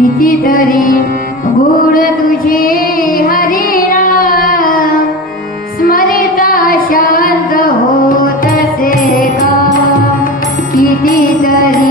कितीतरी गुण तुझे हरिणा स्मरिता शांत होत असे किती तरी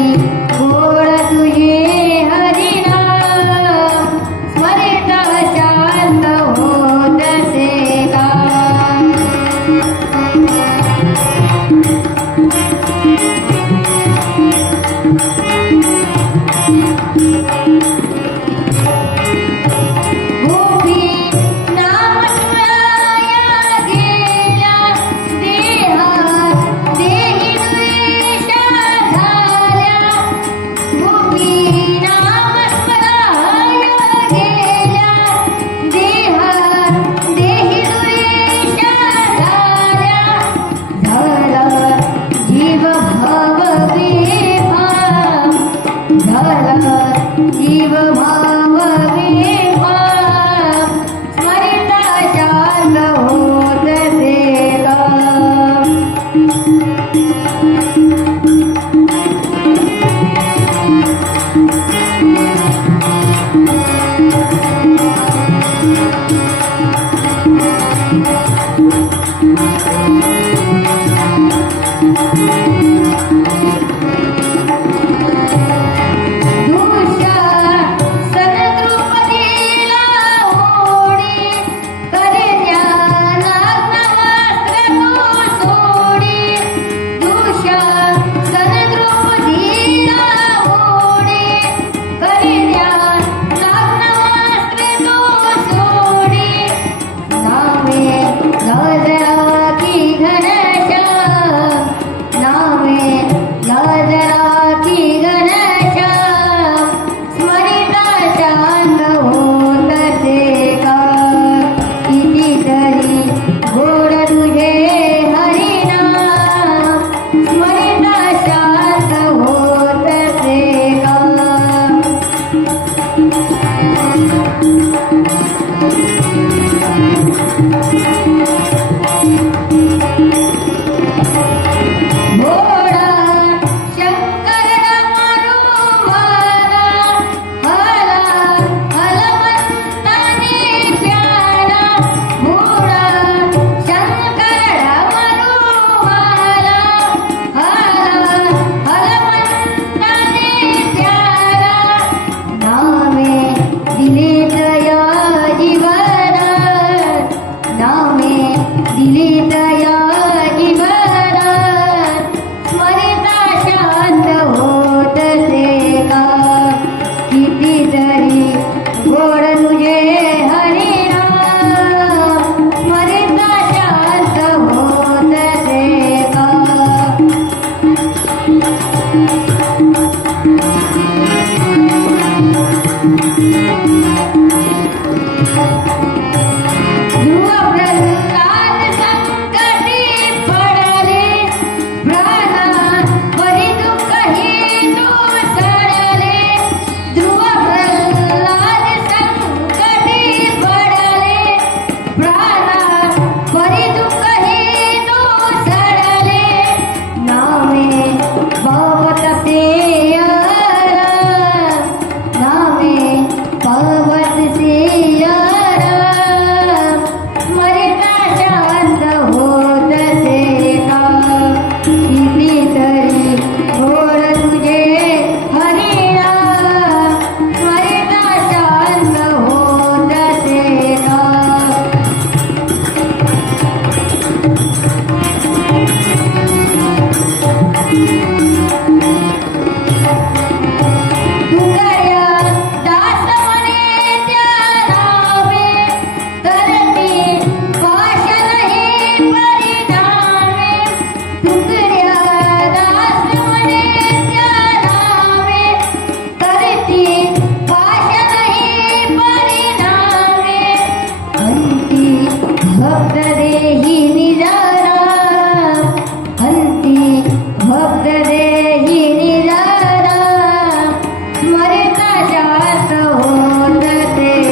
जात होत ते.